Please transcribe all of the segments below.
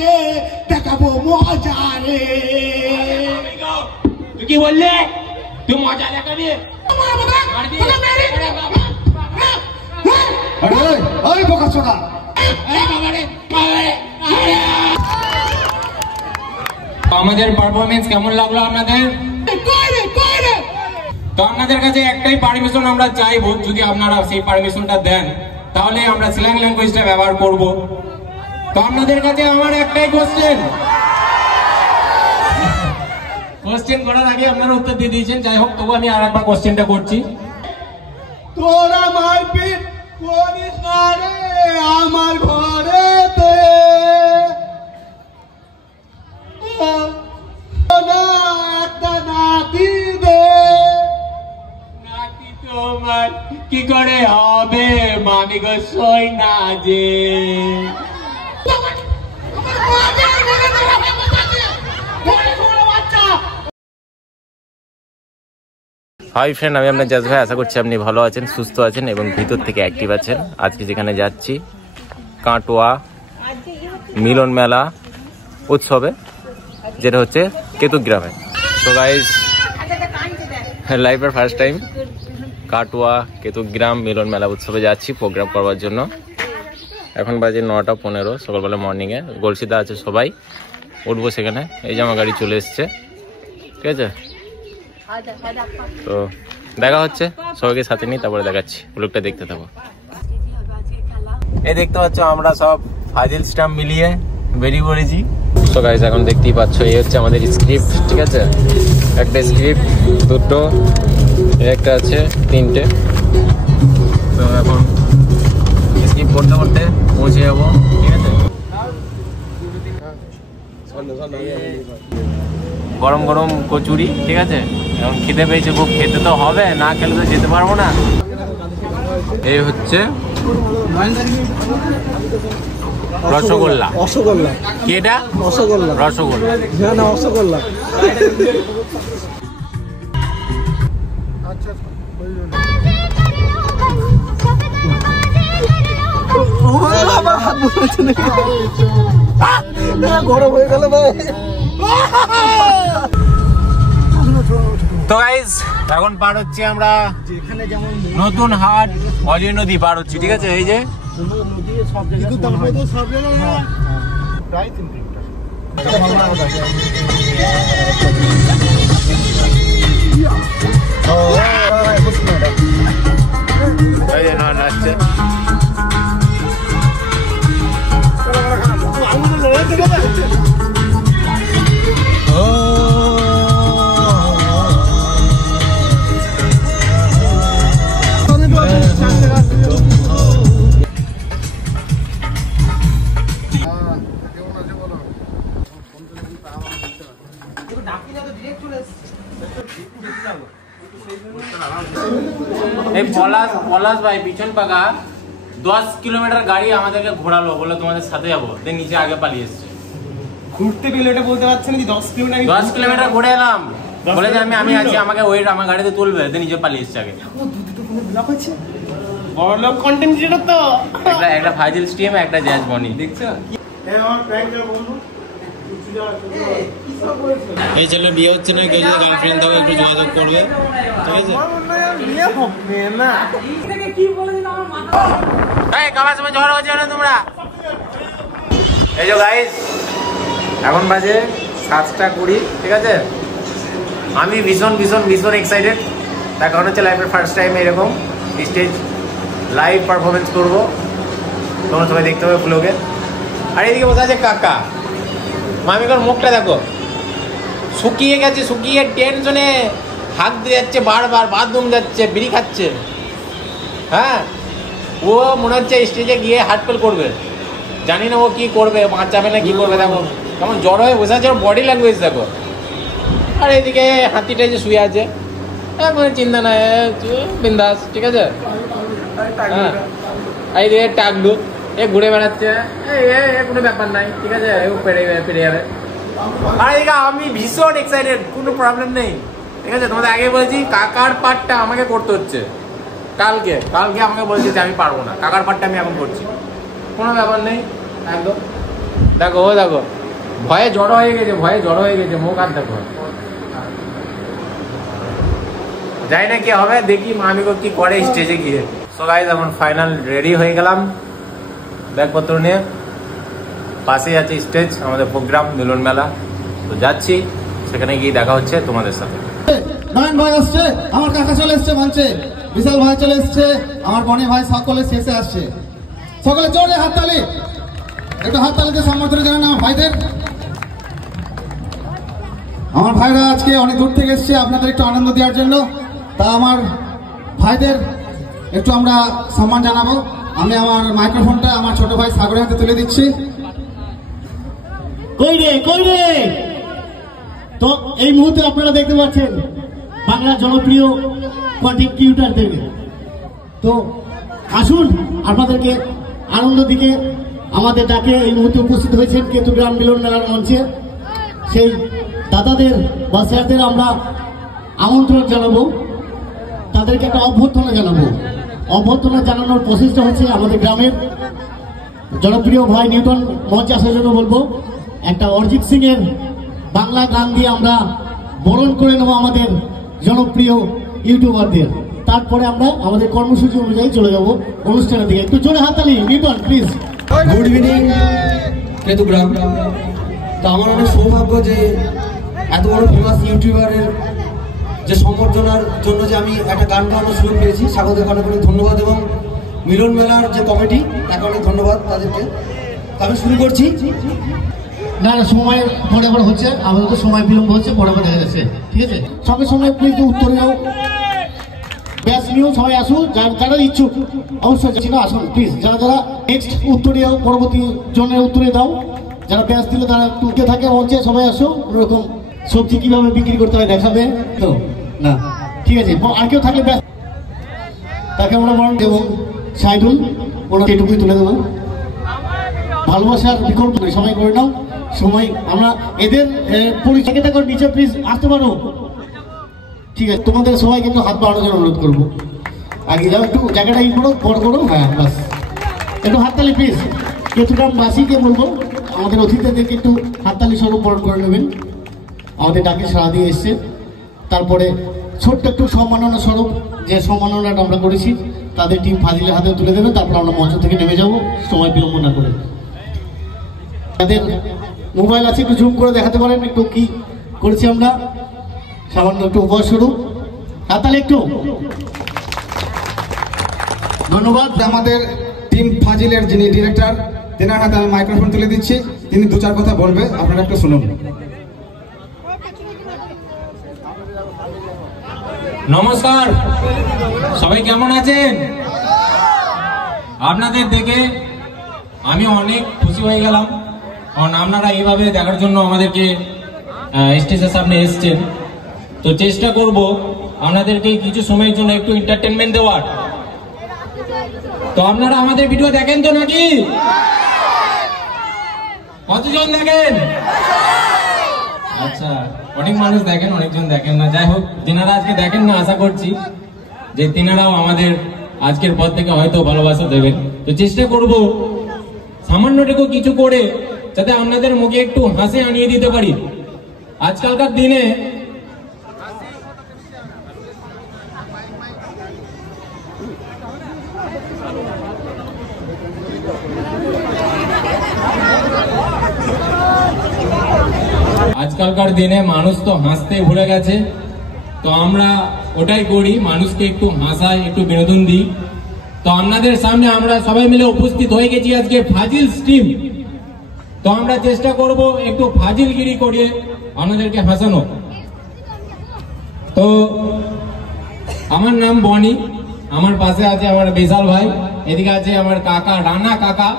তোমাকে দেখাবো মজা রে। তুই কি বললে? তুই মজা দেখাবি? আমাদের পারফরমেন্স কেমন লাগলো আপনাদের? তো আপনাদের কাছে একটাই পারমিশন আমরা চাইবো, যদি আপনারা সেই পারমিশনটা দেন তাহলে আমরা স্ল্যাং ল্যাঙ্গুয়েজটা ব্যবহার করব। তো আপনাদের কাছে আমার একটাই কোশ্চেন করার আগে আপনারা উত্তর দিয়ে দিয়েছেন, যাই হোক তবু আমি আর একবার কোশ্চেনটা করছি। তোরা মারপিট করিস না রে আমার ঘরেতে, একটা নাতি দে। নাতি তোমার কি করে হবে মামি গো, সই না যে। হাই ফ্রেন্ড, আমি আপনার জাজ ভাই। আশা করছি আপনি ভালো আছেন, সুস্থ আছেন এবং ভিতর থেকে অ্যাক্টিভ আছেন। আজকে যেখানে যাচ্ছি কাটোয়া মিলন মেলা উৎসবে, যেটা হচ্ছে কেতুগ্রামে। তো গাইজ লাইফের ফার্স্ট টাইম কাটোয়া কেতুগ্রাম মিলন মেলা উৎসবে যাচ্ছি প্রোগ্রাম করবার জন্য। এখন বাজে 9:15 সকালবেলা মর্নিংয়ে। গলসিদা আছে, সবাই উঠবো সেখানে। এই যে আমার গাড়ি চলে এসছে, ঠিক আছে। তো দেখা হচ্ছে, সবাইকে সাথে নিয়ে তারপরে দেখাচ্ছি, ব্লগটা দেখতে থাকো। এই দেখতে পাচ্ছ আমরা সব ফাজিল স্টাম্প মিলিয়ে বেরিয়ে পড়েছি। তো গাইস এখন দেখতেই পাচ্ছ এই হচ্ছে আমাদের স্ক্রিপ্ট, ঠিক আছে। একটা স্ক্রিপ্ট, দুটো, একটা আছে, তিনটে। তো এখন স্ক্রিপ্ট করতে করতে পৌঁছে যাবো, ঠিক আছে। গরম গরম কচুরি, ঠিক আছে। এখন খিদে পেয়েছে খুব, খেতে তো হবে, না খেলে তো যেতে পারবো না। এই হচ্ছে রসগোল্লা। রসগোল্লা কি এটা? রসগোল্লা। রসগোল্লা না, রসগোল্লা। গরম হয়ে গেল ভাই। তো গাইস এখন পার হচ্ছি আমরা নতুন হাট অজয় নদী পার হচ্ছি, ঠিক আছে। এই যে নাচছে। এই পলাশ ভাই পিছন পাকা 10 কিলোমিটার গাড়ি আমাদেরকে ঘোরালো, বলে তোমাদের সাথে যাবো, নিচে আগে পালিয়ে এসছে। ঘুরতে গেলে এটা বলতে পারছেন যে 10 কিলোমিটার ঘুরে এলাম, বলে যে আমি আছি, আমাকে ওয়েট আমার গাড়িতে তুলবে, নিজে পালিয়ে এসছে আগে। বড়লোক কন্টেন্ট ক্রিয়েটর তো। একটা ফাজিল স্টিম, একটা জ্যাজ বনি, দেখছো। এই ছেলের বিয়ে হচ্ছে না, কেউ যদি গার্লফ্রেন্ড থাকে একটু যোগাযোগ করবে, ঠিক আছে। ঝড় হচ্ছে না তোমরা। এই যে গাইস এখন বাজে 7:20, ঠিক আছে। আমি ভীষণ ভীষণ ভীষণ এক্সাইটেড, তার কারণ হচ্ছে লাইফের ফার্স্ট টাইম এরকম স্টেজ লাইভ পারফরমেন্স করবো। তোমরা সবাই দেখতে হবে ব্লগে। আর এদিকে বসে আছে কাকা, মামিকার মুখটা দেখো, শুকিয়ে গেছে, শুকিয়ে টেনশনে হাত দিয়ে যাচ্ছে, বারবার বাথরুম যাচ্ছে, বিড়ি খাচ্ছে। হ্যাঁ, ও মনে হচ্ছে স্টেজে গিয়ে হার্টফেল করবে, জানি না ও কি করবে, বাঁচাবে না কি করবে। দেখো কেমন জ্বর হয়ে বসে আছে, ওর বডি ল্যাঙ্গুয়েজ দেখো। আর এদিকে হাতিটা যে শুয়ে আছে, কোনো চিন্তা নাই, বিন্দাস, ঠিক আছে। হ্যাঁ, এইদিকে টাকলু এ ঘুরে বেড়াচ্ছে, কোনো ব্যাপার নাই, ঠিক আছে, ও পেরে যাবে। আর এদিকে আমি ভীষণ এক্সাইটেড, কোনো প্রবলেম নেই, ঠিক আছে। তোমাদের আগে বলেছি কাকার পার্টটা আমাকে করতে হচ্ছে। কালকে আমাকে বলেছে যে আমি পারবো না, কাকার পার্টটা আমি এখন করছি, কোনো ব্যাপার নেই একদম। দেখো ও দেখো ভয়ে জড়ো হয়ে গেছে, মুখ আর দেখো। যাই না কি হবে দেখি মামিকো কি করে স্টেজে গিয়ে। সো গাইস এখন ফাইনাল রেডি হয়ে গেলাম ব্যাগপত্র নিয়ে। পাশেই আছে স্টেজ, আমাদের প্রোগ্রাম মিলন মেলা। তো যাচ্ছি, সেখানে গিয়ে দেখা হচ্ছে তোমাদের সাথে। নয়ন ভাই আসছে, আমার কাকা চলে এসছে মঞ্চে, বিশাল ভাই চলে এসছে, আমার বনি ভাই সকলে শেষে আসছে। সকলে জোরে হাততালি, একটু হাততালিতে সম্বোধন জানান আমার ভাইদের। আমার ভাইরা আজকে অনেক দূর থেকে এসছে আপনাদের একটু আনন্দ দেওয়ার জন্য। তা আমার ভাইদের একটু আমরা সম্মান জানাবো। আমি আমার মাইক্রোফোনটা আমার ছোট ভাই সাগরের হাতে তুলে দিচ্ছি। কই রে তো এই মুহূর্তে আপনারা দেখতে পাচ্ছেন বাংলার জনপ্রিয় কন্টেন্ট ক্রিয়েটরদের। তো আসুন আপনাদেরকে আনন্দ দিকে আমাদের ডাকে এই মুহূর্তে উপস্থিত হয়েছেন কেতুগ্রাম মিলন মেলার মঞ্চে। সেই দাদাদের বা স্যারদের আমরা আমন্ত্রণ জানাবো, তাদেরকে একটা অভ্যর্থনা জানাবো। অভ্যর্থনা জানানোর প্রসেসটা হচ্ছে আমাদের গ্রামের জনপ্রিয় ভাই নিউটন মঞ্চে আসার জন্য বলবো। একটা অরিজিৎ সিং এর বাংলা গান দিয়ে আমরা বরণ করে নেবো আমাদের জনপ্রিয় ইউটিউবারদের। তারপরে আমরা আমাদের কর্মসূচি অনুযায়ী চলে যাব অনুষ্ঠানের দিকে। একটু জোরে হাততালি Newton please. Good evening Ketugram. তো আমার অনেক সৌভাগ্য যে এত বড় ফেমাস ইউটিউবারের যে সম্বর্ধনার জন্য যে আমি একটা গান গাওয়ানোর সুযোগ পেয়েছি, স্বাগতের অনেক অনেক ধন্যবাদ। এবং মিলন মেলার যে কমিটি তাকে অনেক ধন্যবাদ তাদেরকে। তো আমি শুরু করছি। না সময় পরে হচ্ছে, আমাদের তো সময় বিলম্ব হচ্ছে, পরে দেখা যাচ্ছে। ঠিক আছে, সঙ্গে সঙ্গে প্লিজ উত্তরে যাও, ব্যাস নিও, সবাই আসুন যারা ইচ্ছুক অবশ্যই আসুন প্লিজ। যারা নেক্সট উত্তরে যাও, পরবর্তী জনের উত্তরে দাও। যারা ব্যাস দিলে তারা একটু উঠে থাকে মঞ্চে, সবাই আসো। ওরকম সবজি কিভাবে বিক্রি করতে হয় দেখাবে তো না, ঠিক আছে। আর কেউ থাকলে ব্যাস তাকে আমরা বরণ এবং সাইদুল ওনাকে এটুকুই তুলে দেবো। ভালোবাসার বিকল্প নেই, সবাই করে নাও সময়। আমরা এদের পরিচয় করে নিচে প্লিজ আসতে পারো, ঠিক আছে। তোমাদের সবাইকে একটু হাত বাড়ানোর জন্য অনুরোধ করবো। আগে যাও, একটু জায়গাটা ই করো, বড় করো। হ্যাঁ বাস, একটু হাততালি প্লিজ। কেতুগ্রামবাসীকে বলবো আমাদের অতিথিদেরকে একটু হাততালি স্বরূপ বরণ করে নেবেন। আমাদের ডাকে সাড়া দিয়ে এসছে। তারপরে ছোট্ট একটু সম্মাননা স্বরূপ যে সম্মাননাটা আমরা করেছি তাদের টিম ফাজিলের হাতে তুলে দেবেন। তারপর আমরা মঞ্চ থেকে নেমে যাবো সময় বিলম্ব না করে। তাদের মোবাইল আছে, একটু জুম করে দেখাতে পারেন একটু কি করেছি আমরা, সামান্য একটু উপহার স্বরূপ। হাততালি একটু। ধন্যবাদ। আমাদের টিম ফাজিলের যিনি ডিরেক্টর, তেনার হাতে আমি মাইক্রোফোন তুলে দিচ্ছি। তিনি দু চার কথা বলবে, আপনারা একটু শুনুন। নমস্কার, সবাই কেমন আছেন? আপনাদের দেখে আমি অনেক খুশি হয়ে গেলাম, কারণ আপনারা এইভাবে দেখার জন্য আমাদেরকে স্টেজের সামনে এসছেন। তো চেষ্টা করব আপনাদেরকে কিছু সময়ের জন্য একটু এন্টারটেনমেন্ট দেওয়ার। তো আপনারা আমাদের ভিডিও দেখেন তো নাকি? কতজন দেখেন? আচ্ছা, অনেক মানুষ দেখেন, অনেকজন দেখেন না। যাই হোক, যিনারা আজকে দেখেন না, আশা করছি যে তিনারাও আমাদের আজকের পর থেকে হয়তো ভালোবাসা দেবেন। তো চেষ্টা করব সামান্যটুকু কিছু করে যাতে আপনাদের মুখে একটু হাসি আনিয়ে দিতে পারি। আজকালকার দিনে মানুষ তো হাসতে ভুলে গেছে। তো আমরা ওটাই করি, মানুষকে একটু হাসাই, একটু বিনোদন দিই। তো আপনাদের সামনে আমরা সবাই মিলে উপস্থিত হয়ে গেছি আজকে ফাজিল টিম। তো আমরা চেষ্টা করব একটু ফাজিলগিরি করে আপনাদেরকে হাসানো। তো আমার নাম বনি, আমার পাশে আছে আমার বিশাল ভাই, এদিকে আছে আমার কাকা রানা কাকা,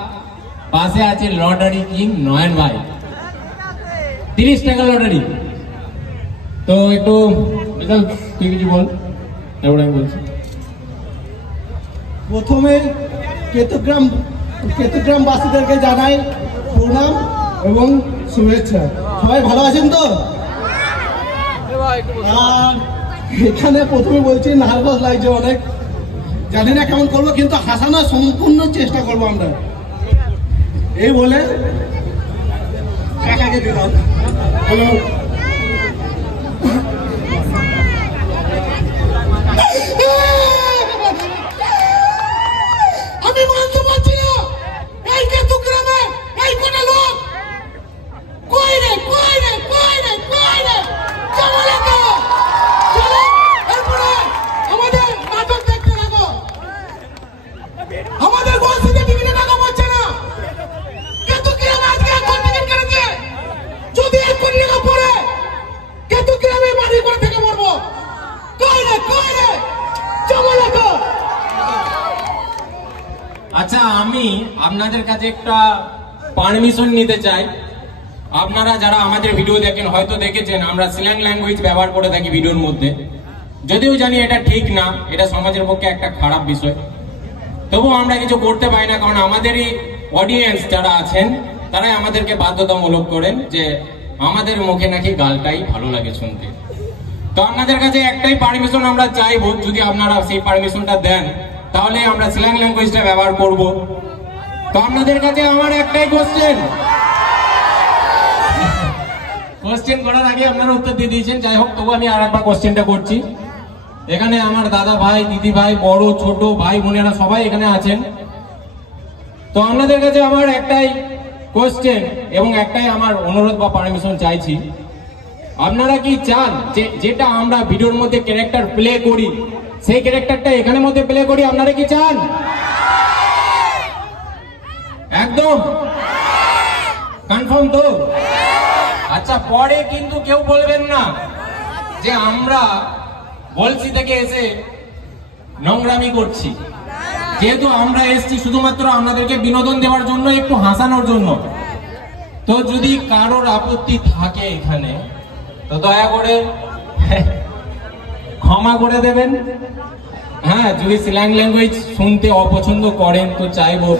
পাশে আছে লটারি কিং নয়ন ভাই। 30 টাকা লটারি। তো একটু বিশাল তুই কিছু বল, তারপরে আমি বলছি। প্রথমে কেতুগ্রামবাসীদেরকে জানাই প্রণাম এবং শুভেচ্ছা। সবাই ভালো আছেন তো? আর এখানে প্রথমে বলছি নার্ভাস লাগছে অনেক, জানি না কেমন করবো, কিন্তু হাসানোর সম্পূর্ণ চেষ্টা করবো আমরা। এই বলে রেখে দিলাম। হ্যালো, আমি মানতে পারছি না এই কেতু গ্রামে এই কোন লোক কই রে চলো এরপরে আমাদের নাটক দেখতে থাকো। আমাদের বলছিতে টিকিটে টাকা পাচ্ছে না, কেতু গ্রামে আজকে এখন টিকিট কেটেছে, যদি 1 কোটি টাকা পড়ে কেতু গ্রামে বাড়ি করে থেকে মরবো। কই রে চলো তো। আচ্ছা, আমি আপনাদের কাছে একটা পারমিশন নিতে চাই। আপনারা যারা আমাদের ভিডিও দেখেন হয়তো দেখেছেন আমরা স্ল্যাং ল্যাঙ্গুয়েজ ব্যবহার করে থাকি ভিডিওর মধ্যে। যদিও জানি এটা ঠিক না, এটা সমাজের পক্ষে একটা খারাপ বিষয়, তবুও আমরা কিছু করতে পারি না, কারণ আমাদেরই অডিয়েন্স যারা আছেন তারাই আমাদেরকে বাধ্যতামূলক করেন যে আমাদের মুখে নাকি গালটাই ভালো লাগে শুনতে। তো আপনাদের কাছে একটাই পারমিশন আমরা চাইবো, যদি আপনারা সেই পারমিশনটা দেন তাহলে আমরা স্ল্যাং ল্যাঙ্গুয়েজটা ব্যবহার করব। তো আপনাদের কাছে আমার একটাই কোশ্চেন করার আগে আপনারা উত্তর দিয়ে দিয়েছেন, যাই হোক তবু আমি আর একবার কোশ্চেনটা করছি। এখানে আমার দাদা ভাই, দিদি ভাই, বড় ছোট ভাই বোনেরা সবাই এখানে আছেন। তো আপনাদের কাছে আমার একটাই কোশ্চেন এবং একটাই আমার অনুরোধ বা পারমিশন চাইছি, আপনারা কি চান যে যেটা আমরা ভিডিওর মধ্যে ক্যারেক্টার প্লে করি সেই ক্যারেক্টারটা এখানের মধ্যে প্লে করি? আপনারা কি চান? একদম কনফার্ম তো? আচ্ছা, পরে কিন্তু কেউ বলবেন না যে আমরা বলছি থেকে এসে নোংরামি করছি, যেহেতু আমরা এসছি শুধুমাত্র আপনাদেরকে বিনোদন দেওয়ার জন্য, একটু হাসানোর জন্য। তো যদি কারোর আপত্তি থাকে এখানে তো দয়া করে ক্ষমা করে দেবেন। হ্যাঁ, যদি স্ল্যাং ল্যাঙ্গুয়েজ শুনতে অপছন্দ করেন তো চাইবো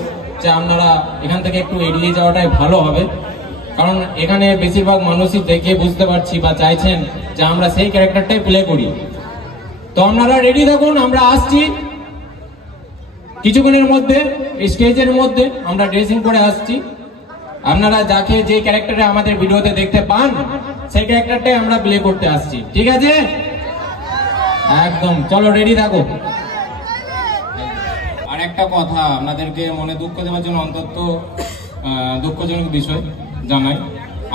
যে আপনারা এখান থেকে একটু এড়িয়ে যাওয়াটাই ভালো হবে, কারণ এখানে বেশিরভাগ মানুষই দেখে বুঝতে পারছি বা চাইছেন যে আমরা সেই ক্যারেক্টারটাই প্লে করি। তো আপনারা রেডি থাকুন, আমরা আসছি কিছুক্ষণের মধ্যে। স্টেজের মধ্যে আমরা ড্রেসিং করে আসছি, আপনারা যাকে যে ক্যারেক্টারে আমাদের ভিডিওতে দেখতে পান সেই ক্যারেক্টারটাই আমরা প্লে করতে আসছি, ঠিক আছে? একদম, চলো রেডি থাকো। আর একটা কথা আপনাদেরকে মনে দুঃখ দেওয়ার জন্য অন্তত দুঃখজনক বিষয় জানাই,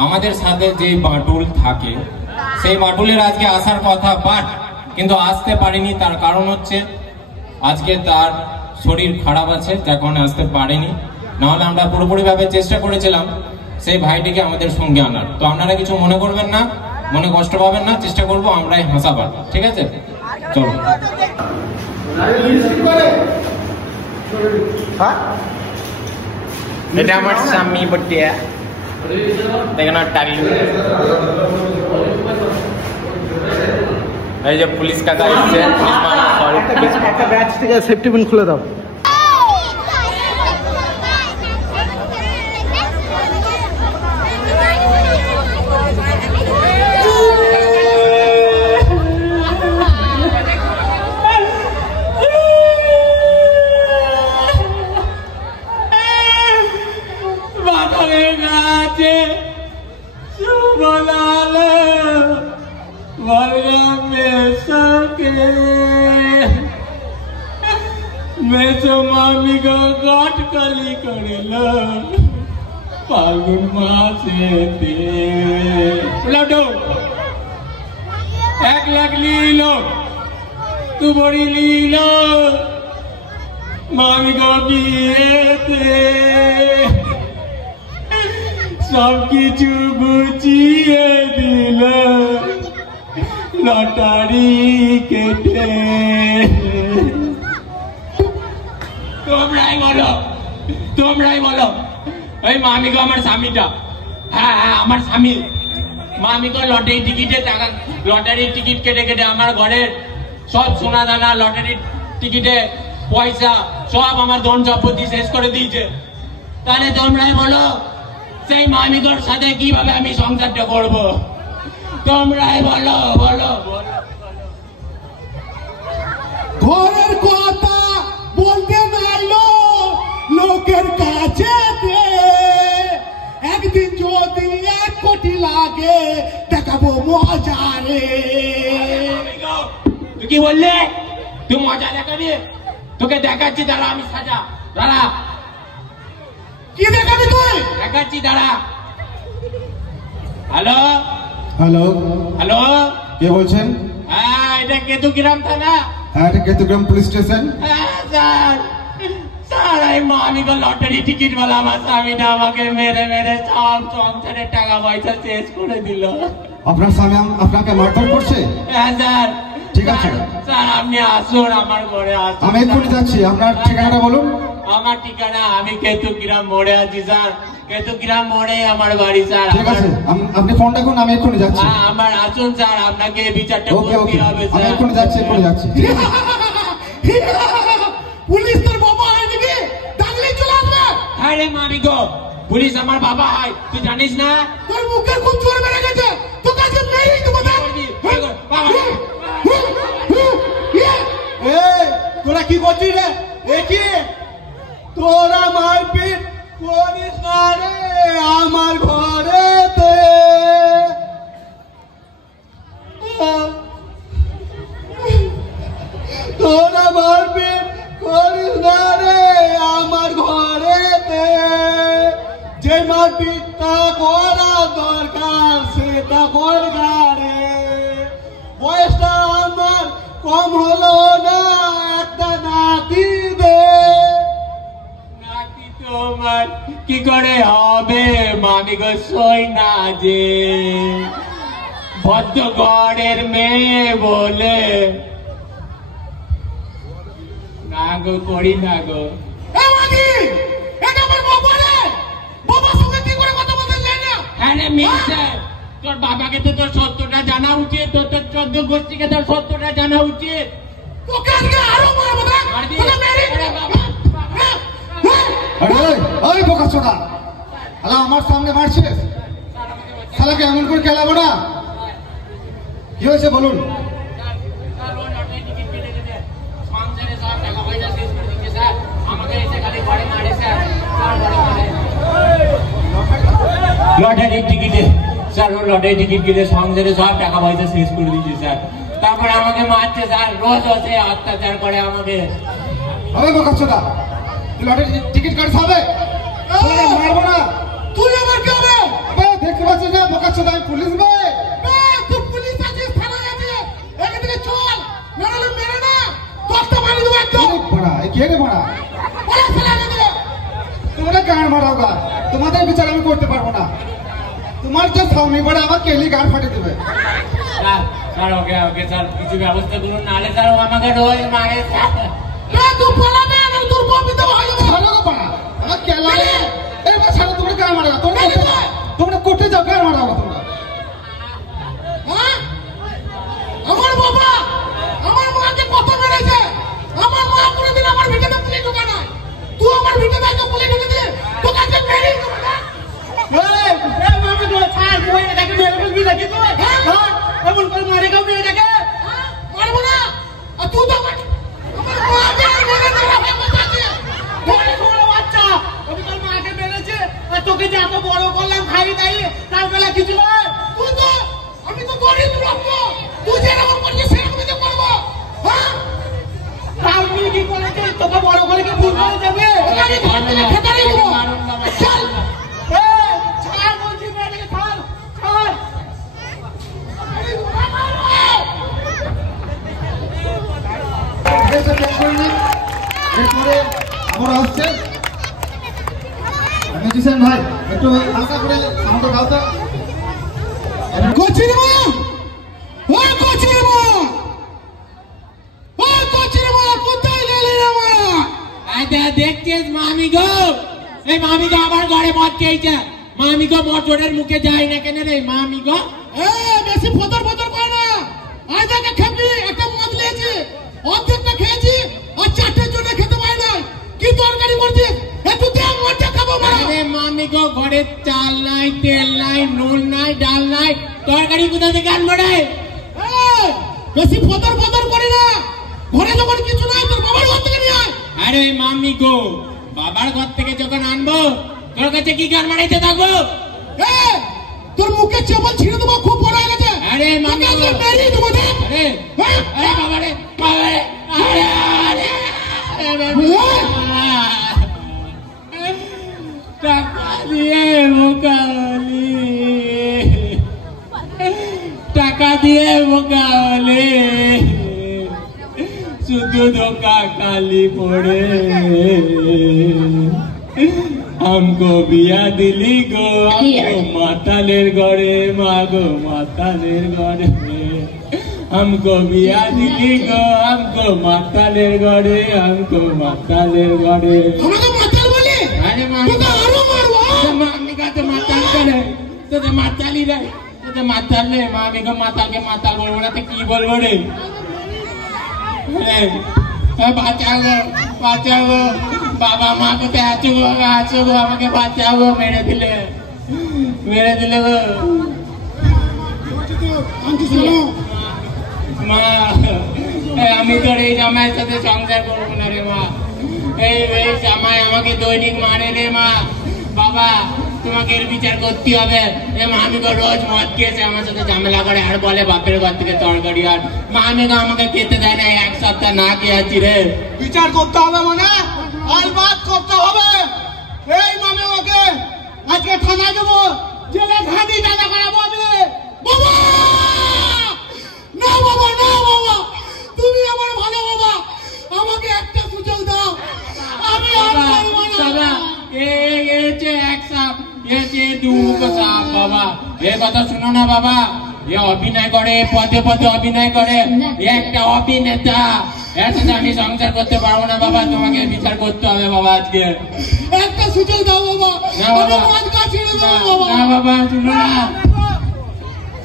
আমাদের সাথে যে বাটুল থাকে সেই বাটুলের আজকে আসার কথা বাট কিন্তু আসতে পারেনি। তার কারণ হচ্ছে আজকে তার শরীর খারাপ আছে, যার কারণে আসতে পারেনি। নাহলে আমরা পুরোপুরিভাবে চেষ্টা করেছিলাম সেই ভাইটিকে আমাদের সঙ্গে আনার। তো আপনারা কিছু মনে করবেন না, মনে কষ্ট পাবেন না, চেষ্টা করবো আমরাই হাসাবার, ঠিক আছে? চলো। এটা আমার স্বামী বটিয়া, দেখেন টালি। এই যে পুলিশ কাকা এসছে, একটা ব্যাচ থেকে সেফটি পিন খুলে দাও। মামি গো গট কলি করিল ফাল্গুন মাসেতে, 1 লাখ লিল তু বড়ি লিল মামি গো বিয়েতে, সব কিছু গুছিয়ে দিল লটারি কেটে। তোমরাই বলো এই মামিকে আমার স্বামীটা, হ্যাঁ আমার স্বামী, মামিকে লটারি টিকিটে টাকা, লটারির টিকিট কেটে কেটে আমার ঘরের সব সোনা দানা, লটারির টিকিটে পয়সা সব আমার ধন সম্পত্তি শেষ করে দিয়েছে। তাহলে তোমরাই বলো সেই মামিকর সাথে কিভাবে আমি সংসারটা করব? তোমরাই বলো বলো। ঘরের কথা বলতে নাইলো লোকের কাছে একদিন যদি 1 কোটি তোমাকে দেখাবো মজা রে। তুই কি বললে? তুই মজা দেখাবি? তোকে দেখাচ্ছি, দাঁড়া আমি সাজা, দাঁড়া। কি দেখাবি তুই? দেখাচ্ছি, দাঁড়া। হ্যালো হ্যালো, হ্যালো, কে বলছেন? হ্যাঁ এটা কেতুগ্রাম থানা। হ্যাঁ, এটা কেতুগ্রাম পুলিশ স্টেশন। হ্যাঁ স্যার, স্যার এই মামিগো লটারি টিকিট বলা আমার স্বামীটা আমাকে মেরে মেরে সব সংসারের টাকা পয়সা শেষ করে দিল। আপনার স্বামী আপনাকে মারধর করছে? হ্যাঁ স্যার। ঠিক আছে স্যার, আপনি আসুন আমার ঘরে আসুন। আমি এক্ষুনি যাচ্ছি। আপনার ঠিকানাটা বলুন। আমার ঠিকানা, আমি কেতুগ্রাম মোড়ে আছি স্যার। কেতুগ্রাম মোড়ে আমার বাড়ি স্যার। ঠিক আছে, আপনি ফোনটা করুন, আমি এক্ষুনি যাচ্ছি। হ্যাঁ আমার আসুন স্যার, আপনাকে বিচারটা ওকে করতে ওকে, হবে আমি স্যার। এক্ষুনি যাচ্ছি, এক্ষুনি যাচ্ছি। পুলিশ তোর বাবা হয় নাকি? ডাকলেই চলে আসবে। আরে মামিগো, পুলিশ আমার বাবা হয়, তুই জানিস না? তোর মুখের খুব জোর বেড়ে গেছে, তোকে আজকে মেরেই দেবো। বাবা, তোরা কি করছিস রে? কি তোরা মারপিট করিস না রে আমার ঘরেতে। তোরা মারপিট করিস না রে আমার ঘরেতে। যে মারপিটটা করা দরকার সেটা করগা রে। বয়সটা আমার কম হলো না, একটা নাতি দে। নাতি তোমার কি করে হবে মামিগো? সই না যে ভদ্র ঘরের মেয়ে বলে না গো, করি না গো। আরে মিশে, তোর বাবাকে তো তোর সত্যটা জানা উচিত, তোর 14 গোষ্ঠীকে তোর সত্যটা জানা উচিত। তোকে আজকে আরো মারবো। মারবি? তোকে মেরেই আরে দেবো। বাবা, ওই বোকাচোদা, আলা আমার সামনে মারছিস? শালাকে এমন করে খেলাবো না। কি হয়েছে বলুন? স্যার, ও লটারি টিকিট কেটে দিতে সংসারে সব টাকা পয়সা শেষ করে দিচ্ছে স্যার। আমাকে এসে খালি ঘরে মারে স্যার। স্যার ঘরে মারে। লটারির টিকিটে স্যার, ও লটারি টিকিট কেটে সংসারে সব টাকা পয়সা শেষ করে দিচ্ছে স্যার। তারপরে আমাকে মারছে স্যার, রোজ হচ্ছে অত্যাচার করে আমাকে। ওই বোকাচোদা, তুই লটারি টিকিট কাটছ হবে? মারবো না। তুই আমার কে হবে? দেখতে পাচ্ছিস না বোকাচোদা, আমি পুলিশ বে। তুই পুলিশ আছিস, থানায় আছিস, এখান থেকে চল। মেরে মেরে না, তোরটা মারি দেবো একদম। পড়া কে রে পড়া? ওরা ফেলে দেবে। তোমরা গান মারাও গা, তোমাদের বিচার আমি করতে পারবো না। তোমার যে স্বামী পড়ে আমার কেলি গান ফাটে দেবে। Sir, sir okay okay sir কিছু ব্যবস্থা করুন, নাহলে স্যার ও আমাকে রোজ মারে স্যার। তুই পালাবে না, তোর বমিতে হয়ে যাবে। ছাড়ো গো পড়া, আমার কেলা এবার ছাড়ো। তোমরা গান মারাও, তোমরা কোর্টে যাও, গান মারাও তোমরা। হ্যাঁ? আমার বাবা আমার মাকে কত মেরেছে। আমার মা কোনোদিন আমার ভিটেতে পুলিশ ঢুকে না। তুই আমার ভিটেতে আজকে পুলিশ ঢুকেছে, তোকে আজকে মেরেই দেবো না। মারবো না। আর তুই তো আমার মাকে আর মেরে দেওয়া হয়ে গেছে। তোকে যে এত বড় করলাম খাই তাই তার বেলা কিছু নয়। তুই তো, আমি তো গরিব লোক তো। তুই যেরকম করছিস সেরকমই তো করবো। হ্যাঁ, আপনি কি করেছে তোকে বড় করে কি ভুল করে যাবে? আমি ঘর থেকে খেতারই দেবো। চল। ছাড় বলছি, মেয়েটাকে ছাড়, ছাড়। এরপরে আমরা হচ্ছে মিউজিশিয়ান ভাই, একটু আশা করে আমাদের গাওতা। কোচির মা, ও কোচির মা, ও কোচির মা, কোথায় গেলি রে মা? আচ্ছা দেখছিস মামিগো, এই মামিগো আমার ঘরে মদ খেয়েছে। মামিগো মোটরের মুখে যায় না কেন রে মামিগো? বেশি ফতর ফতর করে না। আজ একটা খেপি, একটা মদ নিয়েছি, অর্ধেকটা খেয়েছি, আর 4টের জন্য খেতে পারি না। কি তরকারি করছিস? একটু দে, মদটা খাবো মা। আরে মামিগো, ঘরে চাল নাই, তেল নাই, নুন নাই, ডাল নাই, তরকারি কোথা থেকে আনবো রে? বেশি ফতর ফতর করি না। ঘরে যখন কিছু নাই, তোর বাবার ঘর থেকে নিয়ে আয়। আরে মামিগো, বাবার ঘর থেকে যখন আনবো তোর কাছে কি গান মারাইতে থাকবো? তোর মুখে চেপল ছিঁড়ে দেবো, খুব বড় হয়ে গেছে। আরে মামি তোকে আজকে মেরেই দেবো দেখ। আরে হ্যাঁ? আরে বাবা রে বাবা রে আরে আরে টাকা দিয়ে মোকাবলি, টাকা দিয়ে মোকাবলি, শুধু ধোকা খালি পড়ে। हमको बिया दिली गो हमको मातालेर घरे मागो मातालेर घरे, हमको बिया दिली गो हमको मातालेर घरे, हमको मातालेर घरे। আমাকে মাতাল বলে? अरे मामी তোকে আরো মারবো। मामी का तो माताल करे तो माताली रे तो माताल रे, मामी को माताल के माताल बोलबो ना तो की बोलबो रे? বাঁচাবো বাঁচাবো বাবা মা কোথায় আছো গো, আছো গো, আমাকে বাঁচাবো, মেরে দিলে গো মা। আমি তোর এই জামাইয়ের সাথে সংসার করবো না রে মা, এই জামাই আমাকে দৈনিক মারে রে মা। বাবা তোমাকে এর বিচার করতে হবে। মামিকে রোজ মদ খেয়েছে, আমার সাথে ঝামেলা করে আর বলে বাপের ঘর থেকে তরকারি, আর মামিকে আমাকে খেতে দেয় না, এক সপ্তাহ না খেয়ে আছি রে। বিচার করতে হবে মানে আলবাত করতে হবে। এই মামে ওকে আজকে থানায় দেবো, জেলে ঘাঁটি দাদা করাবো আমি। বাবা না বাবা, না বাবা, তুমি আমার ভালো বাবা, আমাকে একটা সুযোগ দাও, আমি আর পারবো না। বাবা এক সাপ দু সাপ বাবা, এ কথা শুনো না বাবা, এ অভিনয় করে, পদে পদে অভিনয় করে, একটা অভিনেতা, এর সাথে আমি সংসার করতে পারবো না বাবা, তোমাকে বিচার করতে হবে বাবা আজকে। একটা সুযোগ দাও বাবা, না বাবা, আমি মদ খাচ্ছি না বাবা। না বাবা শুনো না,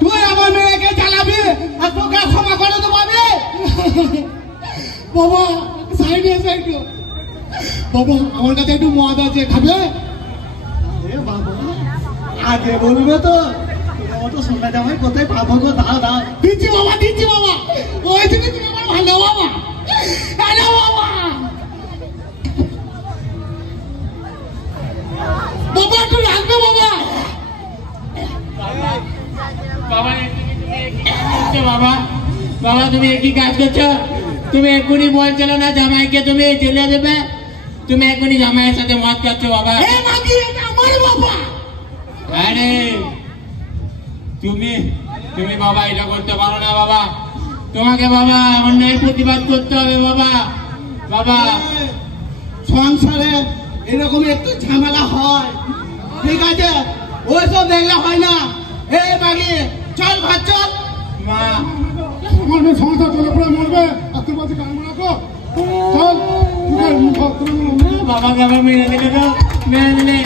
তুই আমার মেয়েকে জ্বালাবি আর তোকে ক্ষমা করে দেবো আমি। বাবা সাইডে সাইডে, বাবা আমার কাছে একটু মদ আছে, খাবে? এ বাবা আগে বলবে তো, অত সোনা জামাই কোথায় পাবো গো, দাও দাও। দিচ্ছি বাবা, দিচ্ছি বাবা, ওই তুমি তুমি আমার ভালো বাবা। আরে বাবা বাবা একটু রাখবে বাবা। বাবা বাবা তুমি একই কাজ করছো, তুমি এক্ষুনি বলছিল না জামাইকে তুমি জেলে দেবে, তুমি এক্ষুনি জামাইয়ের সাথে মদ খাচ্ছ বাবা। এ মাগি এটা আমার বাবা। আরে তুমি তুমি বাবা এটা করতে পারো না বাবা, তোমাকে বাবা অন্যায় প্রতিবাদ করতে হবে বাবা। বাবা সংসারে এরকম একটু ঝামেলা হয়, ঠিক আছে, ওইসব দেখলে হয় না। এই মাগি চল ঘর চল। মা আমার সংসার চলে পড়ে মরবে আর তুই বলছি কান রাখো, চল। বাবাকে আবার মেরে দিলে তো, মেরে দিলে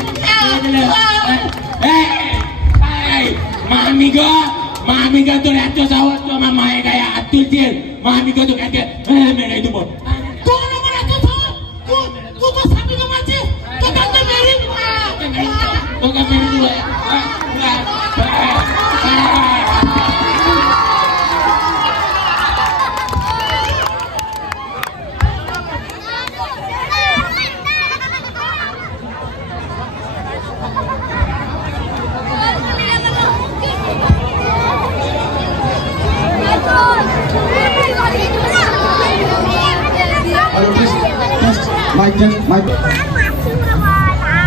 মামিকা তোর এত সাহস, তো আমার মায়ের গায়ে হাত তুলছিস, মামিকা তো কাকে মেরে দেবো। তোর আমার এত সাহস, তুই তো স্বামীকে মারছিস, তোকে তো মেরে দেবো। তোকে মেরে দেবো।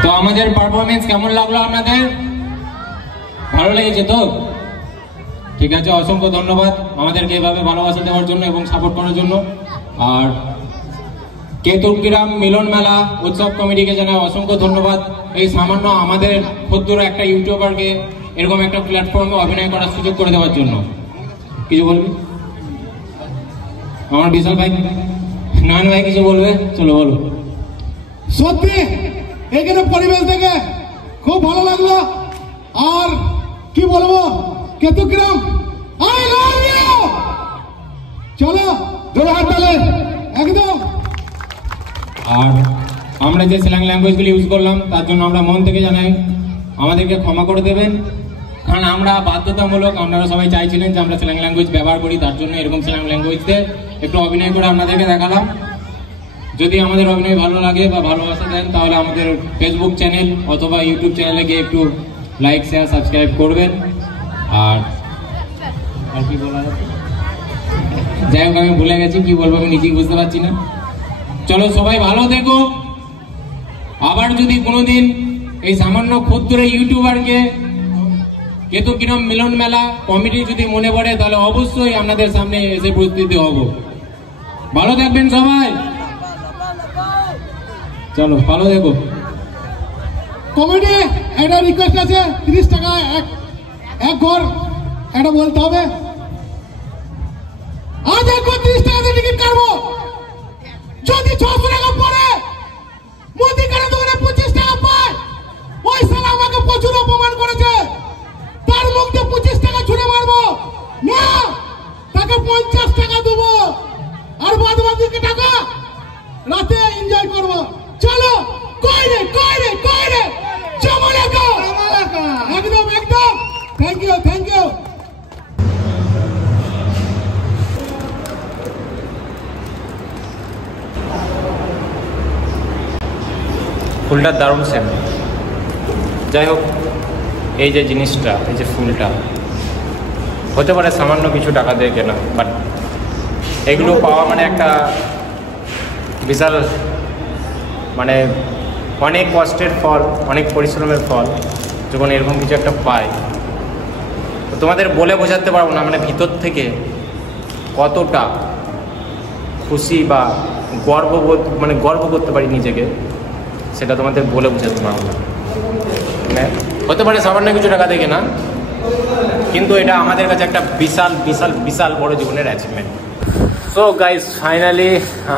তো আমাদের পারফরমেন্স কেমন লাগলো আপনাদের? ভালো লেগেছে তো? ঠিক আছে, অসংখ্য ধন্যবাদ আমাদেরকে এভাবে ভালোবাসা দেওয়ার জন্য এবং সাপোর্ট করার জন্য। আর কেতুগ্রাম মিলন মেলা উৎসব কমিটিকে জানাই অসংখ্য ধন্যবাদ, এই সামান্য আমাদের ক্ষুদ্র একটা ইউটিউবারকে এরকম একটা প্ল্যাটফর্মে অভিনয় করার সুযোগ করে দেওয়ার জন্য। কিছু বলবি আমার বিশাল ভাই, নয়ন ভাই কিছু বলবে? চলো বলো। সত্যি এখানে পরিবেশ দেখে খুব ভালো লাগলো। আর কি বলবো, কেতুগ্রাম আই লাভ ইউ। চলো জোরে হাত তালে একদম। আর আমরা যে স্ল্যাং ল্যাঙ্গুয়েজগুলো ইউজ করলাম তার জন্য আমরা মন থেকে জানাই আমাদেরকে ক্ষমা করে দেবেন, কারণ আমরা বাধ্যতামূলক, আপনারা সবাই চাইছিলেন যে আমরা স্ল্যাং ল্যাঙ্গুয়েজ ব্যবহার করি, তার জন্য এরকম স্ল্যাং ল্যাঙ্গুয়েজে একটু অভিনয় করে আপনাদেরকে দেখালাম। যদি আমাদের অভিনয় ভালো লাগে বা ভালোবাসা দেন তাহলে আমাদের ফেসবুক চ্যানেল অথবা ইউটিউব চ্যানেলে গিয়ে একটু লাইক শেয়ার সাবস্ক্রাইব করবেন। আর কি বলা যাবে, যাই হোক আমি ভুলে গেছি কি বলবো, আমি নিজেই বুঝতে পারছি না। চলো সবাই ভালো থেকো। আবার যদি কোনোদিন এই সামান্য ক্ষুদ্র ইউটিউবারকে কেতুগ্রাম মিলন মেলা কমিটি যদি মনে পড়ে, তাহলে অবশ্যই আপনাদের সামনে এসে উপস্থিত হব। ভালো থাকবেন সবাই, চলো ভালো থেকো। কমেডি একটা রিকোয়েস্ট আছে, 30 টাকা এক ঘর এটা বলতে হবে। আজ এক ঘর 30 টাকাতে টিকিট কাটবো, যদি 600 টাকা পড়ে মুদিখানার দোকানে 25 টাকা পায়, ওই শালা আমাকে প্রচুর অপমান করেছে, তার মুখে 25 টাকা ছুঁড়ে মারবো না, তাকে 50 টাকা দেবো, আর বাদ বাকি টাকা রাতে এনজয় করবো। চলো কইরে জমালেকা একদম থ্যাংক ইউ। ফুলটার দারুণ সেম। যাই হোক, এই যে জিনিসটা, এই যে ফুলটা হতে পারে সামান্য কিছু টাকা দিয়ে কেনা, বাট এগুলো পাওয়া মানে একটা বিশাল, মানে অনেক কষ্টের ফল, অনেক পরিশ্রমের ফল। যখন এরকম কিছু একটা পাই, তো তোমাদের বলে বোঝাতে পারবো না, মানে ভিতর থেকে কতটা খুশি বা গর্ব করতে পারি নিজেকে, সেটা তোমাদের বলে বোঝাতে পারবো না। মানে হতে পারে সামান্য কিছু টাকা থেকে না, কিন্তু এটা আমাদের কাছে একটা বিশাল বিশাল বিশাল বড় জীবনের অ্যাচিভমেন্ট। সো গাইস, ফাইনালি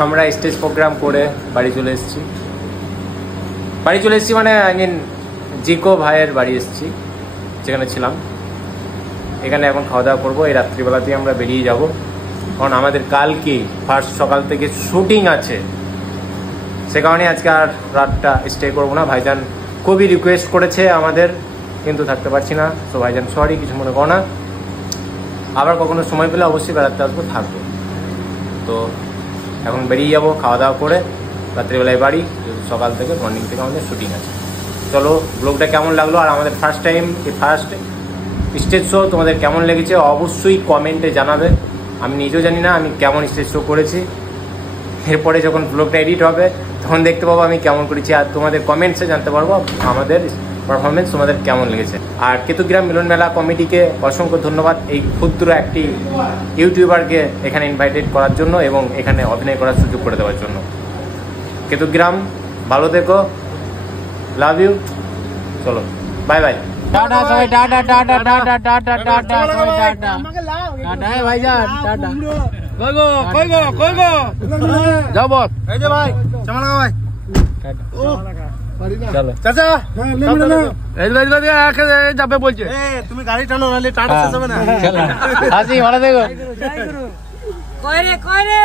আমরা স্টেজ প্রোগ্রাম করে বাড়ি চলে এসেছি। মানে আই মিন জিকো ভাইয়ের বাড়ি এসেছি, যেখানে ছিলাম। এখানে এখন খাওয়া দাওয়া করবো, এই রাত্রিবেলাতেই আমরা বেরিয়ে যাব, কারণ আমাদের কালকে ফার্স্ট সকাল থেকে শুটিং আছে। সে কারণে আজকে আর রাতটা স্টে করবো না। ভাইজান খুবই রিকোয়েস্ট করেছে আমাদের, কিন্তু থাকতে পারছি না। তো ভাইজান সরি, কিছু মনে করো না, আবার কখনো সময় পেলে অবশ্যই বেড়াতে আসবো, থাকবো। তো এখন বেরিয়ে যাবো খাওয়া দাওয়া করে রাত্রিবেলায় বাড়ি, সকাল থেকে মর্নিং থেকে আমাদের শুটিং আছে। চলো, ব্লগটা কেমন লাগলো, আর আমাদের ফার্স্ট টাইম এই ফার্স্ট স্টেজ শো তোমাদের কেমন লেগেছে অবশ্যই কমেন্টে জানাবে। আমি নিজেও জানি না আমি কেমন স্টেজ শো করেছি। এরপরে যখন ব্লগটা এডিট হবে তখন দেখতে পাবো আমি কেমন করেছি, আর তোমাদের কমেন্টসে জানতে পারবো আমাদের পারফরমেন্স তোমাদের কেমন লেগেছে। আর কেতুগ্রাম মিলন মেলা কমিটিকে অসংখ্য ধন্যবাদ, এই ক্ষুদ্র একটি ইউটিউবারকে এখানে ইনভাইটেড করার জন্য এবং এখানে অভিনয় করার সুযোগ করে দেওয়ার জন্য। কেতুগ্রাম ভালো থেকো, লাভ ইউ। চলো বাই বাই, টাটা সবাই, tata tata tata tata tata সবাই, টাটা টাটা ভাইজান, টাটা। কই গো যাও বল, এই যে ভাই চামা লাগা ভাই, চলো চাচা যাবে বলছে, তুমি গাড়ি টানো নালে টাটা শেষ হবে না। চলো আসি, ভালো থেকো। কই রে